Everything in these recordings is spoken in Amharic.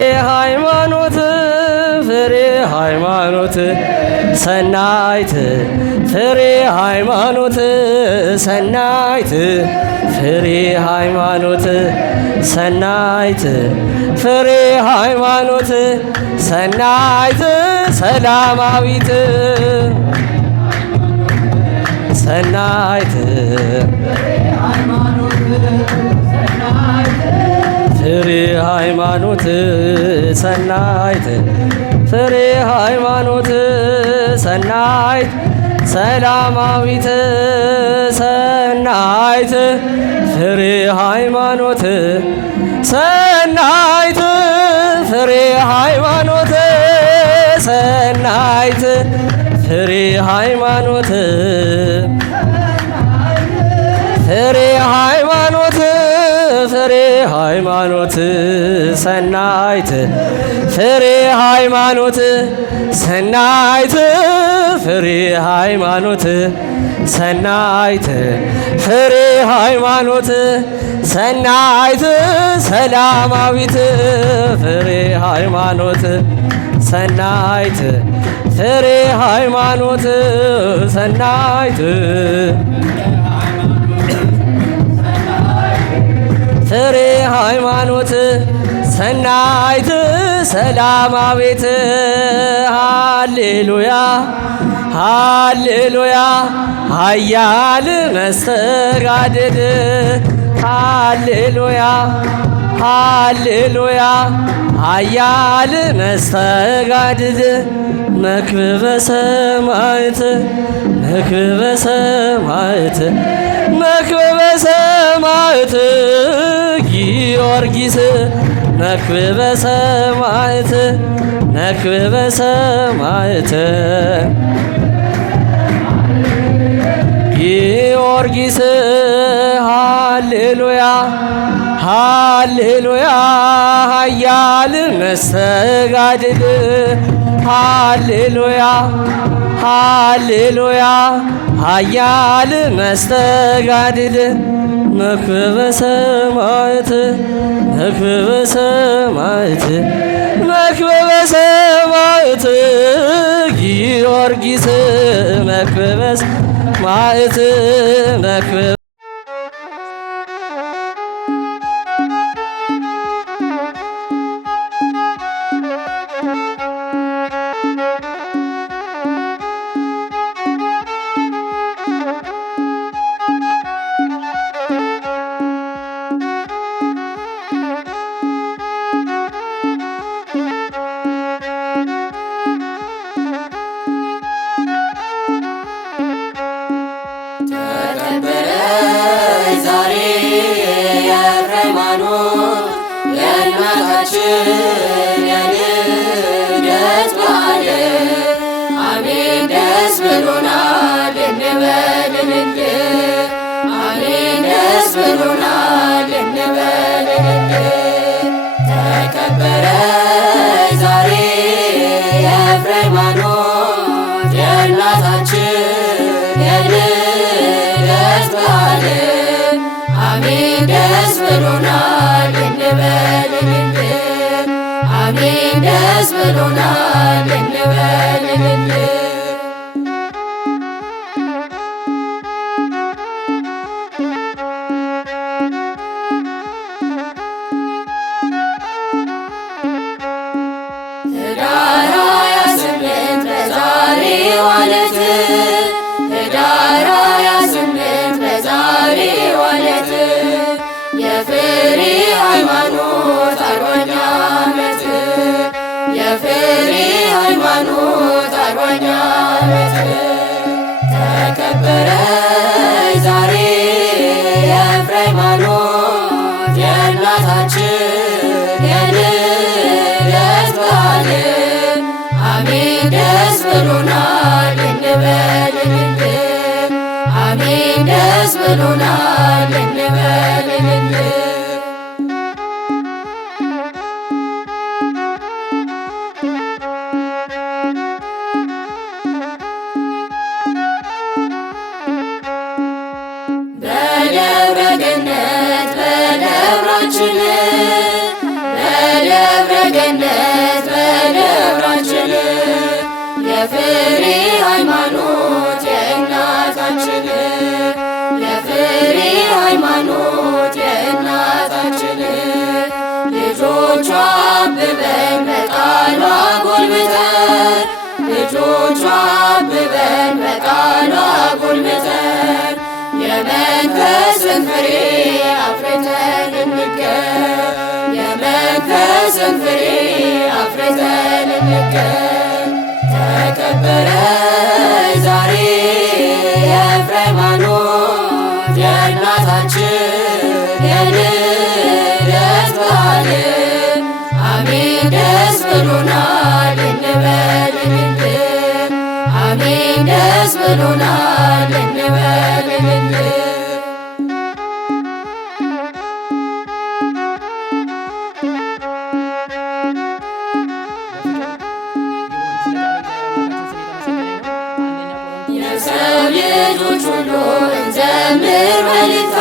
ሃይማኖት ፍሬ ሃይማኖት ሰናይት ፍሬ ሃይማኖት ሰናይት ፍሬ ሃይማኖት ሰናይት ፍሬ ሃይማኖት ሰናይት ሰላማዊት ሰናይት ፍሬ ሃይማኖት ሰናይት ፍሬ ሃይማኖት ሰናይት ሰላማዊት ሰናይት ፍሬ ሃይማኖት ሰናይት ፍሬ ሃይማኖት ሰናይት ፍሬ ሃይማኖት ፍሬ ሃይማኖት ፍሬ ሃይማኖት ሰናይት ፍሬ ሃይማኖት ሰናይት ፍሬ ሃይማኖት ሰናይት ፍሬ ሃይማኖት ሰናይት ሰላማዊት ፍሬ ሃይማኖት ሰናይት ፍሬ ሃይማኖት ሰናይት ፍሬ ሃይማኖት ሰናይት ሰላማዊት ሃሌሉያ ሃሌሉያ ኃያል መስተጋድል ሃሌሉያ ሃሌሉያ ኃያል መስተጋድል መክብበ ሰማዕት መክብበ ሰማዕት መክብበ ሰማዕት ጊዮርጊስ መክብበ ሰማዕት መክብበ ሰማዕት ጊዮርጊስ ሃሌሉያ ሃሌሉያ ኃያል መስተጋድል ሃሌሉያ ሃሌሉያ ኃያል መስተጋድል መክብበ ሰማዕት መክብበ ሰማዕት መክብበ ሰማዕት ጊዮርጊስ መክብበ ሰማዕት መክብበ የልደት በዓል አሜን ደስ ብሎናል እንበል እልል አሜን ደስ ብሎናል እንበል እልል ተከበረ ዛሬ የኤፍሬም ሃይማኖት የእናታችን የልደት በዓል አሜን ደስ ብሎናል እንበል እልል አሜን ደስ ብሎናል እንበል እልል ኅዳር 28 በዛሬው ዕለት ኅዳር 28 በዛሬው ዕለት የፍሬ ሃይማኖት 40ኛ ዓመት የፍሬ ሃይማኖት 40ኛ ዓመት ተከበረ ዛሬ የኤፍሬም ሃይማኖት የእናታችን የልደት በዓል አሜን ደስ ብሎናል እንበል እልል አሜን ደስ ብሎናል እንበል እልል በደብረ ገነት በደብራችን በደብረ ገነት ሃይማኖት የእናታችን ልጆቿ አብበን በቃሏ ጎልብተን ልጆቿ አብበን በቃሏ ጎልብተን የመንፈስን ፍሬ አፍርተን እንገኝ የመንፈስን ፍሬ አፍርተን እንገኝ። ተከበረ ዛሬ የኤፍሬም ሃይማኖት የእናታችን የልደት በዓል አሜን ደስ ብሎናል እንበል እልል አሜን ደስ ብሎናል እንበል እልል። የሰው ልጆች ሁሉ እንዘምር በእልልታ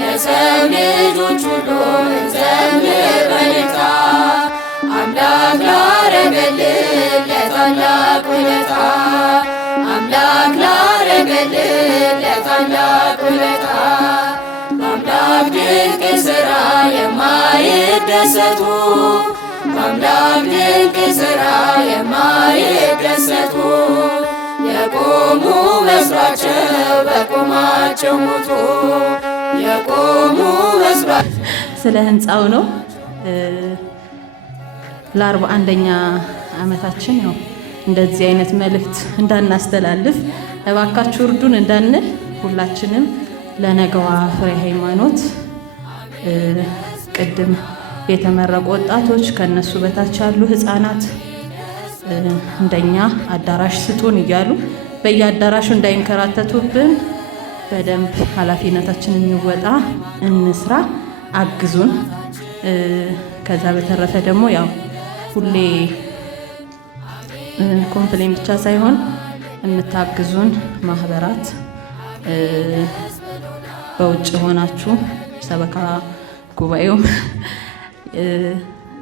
የሰው ልጆች ሁሉ እንዘምር በእልልታ አምላክ ላረገልን ለታላቅ ውለታ አምላክ ላረገልን ለታላቅ ውለታ በአምላክ ድንቅ ሥራ የማይደሰቱ በአምላክ ድንቅ ሥራ የማይደሰቱ የቆሙ መስሏቸው በቁማቸው ሞቱ የቆሙ መስሏቸው። ስለ ህንፃው ነው። ለ41ኛ ዓመታችን ያው እንደዚህ አይነት መልእክት እንዳናስተላልፍ እባካችሁ እርዱን እንዳንል ሁላችንም ለነገዋ ፍሬ ሃይማኖት ቅድም የተመረቁ ወጣቶች ከነሱ በታች ያሉ ህፃናት እንደኛ አዳራሽ ስጡን እያሉ በየአዳራሹ እንዳይንከራተቱብን በደንብ ኃላፊነታችንን እንወጣ፣ እንስራ፣ አግዙን። ከዛ በተረፈ ደግሞ ያው ሁሌ ኮምፕሌን ብቻ ሳይሆን የምታግዙን ማህበራት በውጭ ሆናችሁ ሰበካ ጉባኤው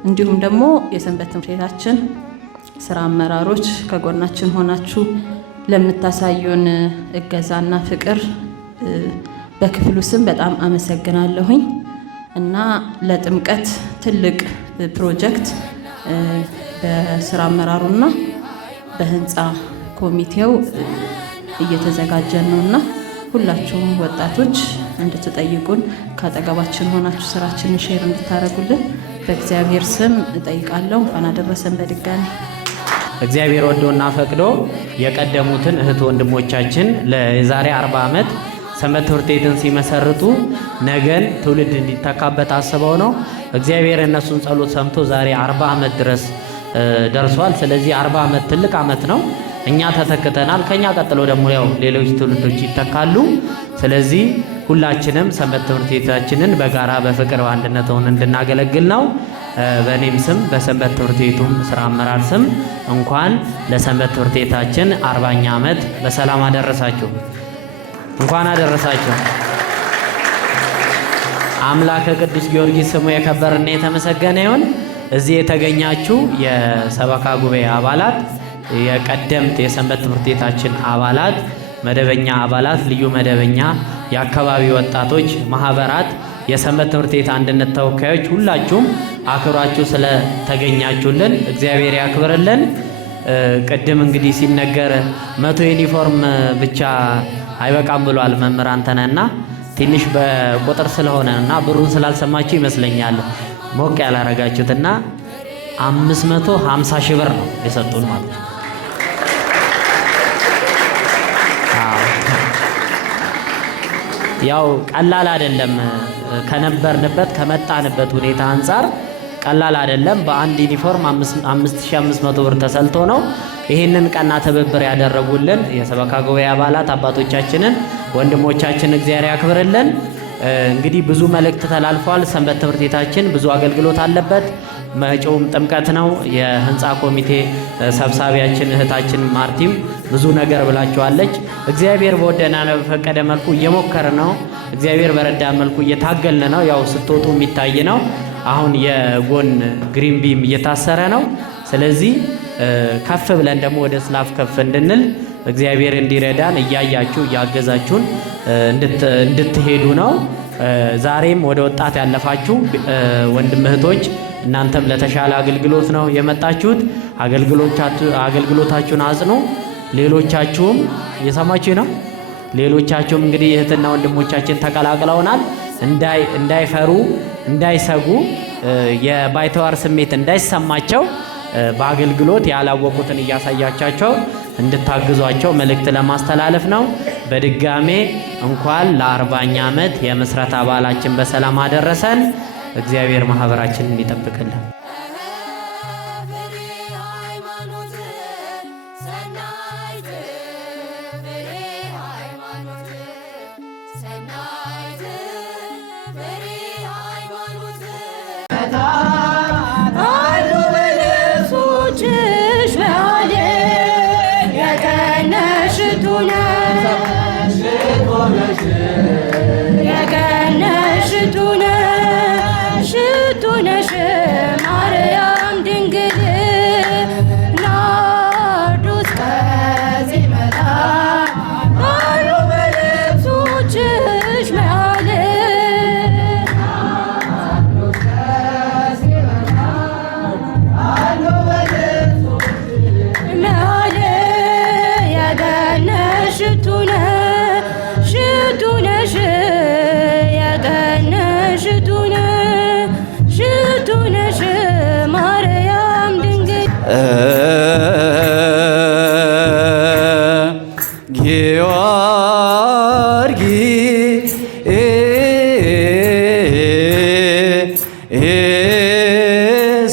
እንዲሁም ደግሞ የሰንበት ትምህርት ቤታችን ስራ አመራሮች ከጎናችን ሆናችሁ ለምታሳዩን እገዛና ፍቅር በክፍሉ ስም በጣም አመሰግናለሁኝ እና ለጥምቀት ትልቅ ፕሮጀክት በስራ አመራሩና በህንፃ ኮሚቴው እየተዘጋጀን ነውና ሁላችሁም ወጣቶች እንድትጠይቁን ካጠገባችን ሆናችሁ ስራችንን ሼር እንድታደርጉልን በእግዚአብሔር ስም እጠይቃለሁ። እንኳን አደረሰን በድጋሚ። እግዚአብሔር ወዶና ፈቅዶ የቀደሙትን እህት ወንድሞቻችን ለዛሬ 40 ዓመት ሰንበት ትምህርት ቤትን ሲመሰርቱ ነገን ትውልድ እንዲተካበት አስበው ነው። እግዚአብሔር እነሱን ጸሎት ሰምቶ ዛሬ 40 ዓመት ድረስ ደርሷል። ስለዚህ 40 ዓመት ትልቅ ዓመት ነው። እኛ ተተክተናል። ከኛ ቀጥሎ ደግሞ ያው ሌሎች ትውልዶች ይተካሉ። ስለዚህ ሁላችንም ሰንበት ትምህርት ቤታችንን በጋራ በፍቅር በአንድነት ሆነን እንድናገለግል ነው። በእኔም ስም በሰንበት ትምህርት ቤቱም ስራ አመራር ስም እንኳን ለሰንበት ትምህርት ቤታችን 40ኛ ዓመት በሰላም አደረሳችሁ። እንኳን አደረሳችሁ። አምላከ ቅዱስ ጊዮርጊስ ስሙ የከበረና የተመሰገነ ይሁን። እዚህ የተገኛችሁ የሰበካ ጉባኤ አባላት፣ የቀደምት የሰንበት ትምህርት ቤታችን አባላት፣ መደበኛ አባላት፣ ልዩ መደበኛ፣ የአካባቢ ወጣቶች ማህበራት፣ የሰንበት ትምህርት ቤት አንድነት ተወካዮች ሁላችሁም አክብራችሁ ስለተገኛችሁልን እግዚአብሔር ያክብርልን። ቅድም እንግዲህ ሲነገር 100 ዩኒፎርም ብቻ አይበቃም ብሏል መምህር አንተነህና ትንሽ በቁጥር ስለሆነ እና ብሩን ስላልሰማችሁ ይመስለኛል ሞቅ ያላረጋችሁትና 550 ሺህ ብር ነው የሰጡን ማለት ነው። ያው ቀላል አይደለም። ከነበርንበት ከመጣንበት ሁኔታ አንፃር ቀላል አይደለም። በአንድ ዩኒፎርም 5500 ብር ተሰልቶ ነው። ይህንን ቀና ትብብር ያደረጉልን የሰበካ ጉባኤ አባላት አባቶቻችንን ወንድሞቻችን እግዚአብሔር ያክብርልን። እንግዲህ ብዙ መልእክት ተላልፏል። ሰንበት ትምህርት ቤታችን ብዙ አገልግሎት አለበት። መጪውም ጥምቀት ነው። የህንፃ ኮሚቴ ሰብሳቢያችን እህታችን ማርቲም ብዙ ነገር ብላችኋለች። እግዚአብሔር በወደና በፈቀደ መልኩ እየሞከረ ነው። እግዚአብሔር በረዳ መልኩ እየታገልን ነው። ያው ስትወጡ የሚታይ ነው። አሁን የጎን ግሪን ቢም እየታሰረ ነው። ስለዚህ ከፍ ብለን ደግሞ ወደ ስላፍ ከፍ እንድንል እግዚአብሔር እንዲረዳን እያያችሁ እያገዛችሁን እንድትሄዱ ነው። ዛሬም ወደ ወጣት ያለፋችሁ ወንድም እህቶች እናንተም ለተሻለ አገልግሎት ነው የመጣችሁት። አገልግሎታችሁን አጽኑ። ሌሎቻችሁም እየሰማችሁ ነው። ሌሎቻችሁም እንግዲህ እህትና ወንድሞቻችን ተቀላቅለውናል። እንዳይፈሩ፣ እንዳይሰጉ፣ የባይተዋር ስሜት እንዳይሰማቸው በአገልግሎት ያላወቁትን እያሳያቻቸው እንድታግዟቸው መልእክት ለማስተላለፍ ነው። በድጋሜ እንኳን ለ40ኛ ዓመት የምስረታ በዓላችን በሰላም አደረሰን። እግዚአብሔር ማህበራችንን ይጠብቅልን።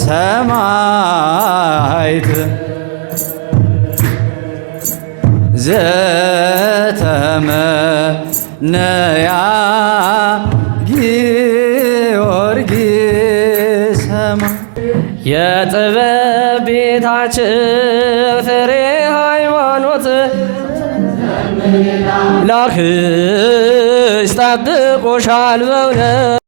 ሰማዕት ዘተመነያ ጊዮርጊስ የጥበብ ቤታችን ፍሬ ሃይማኖት ላክሽ ታጥቆሻል በእውነት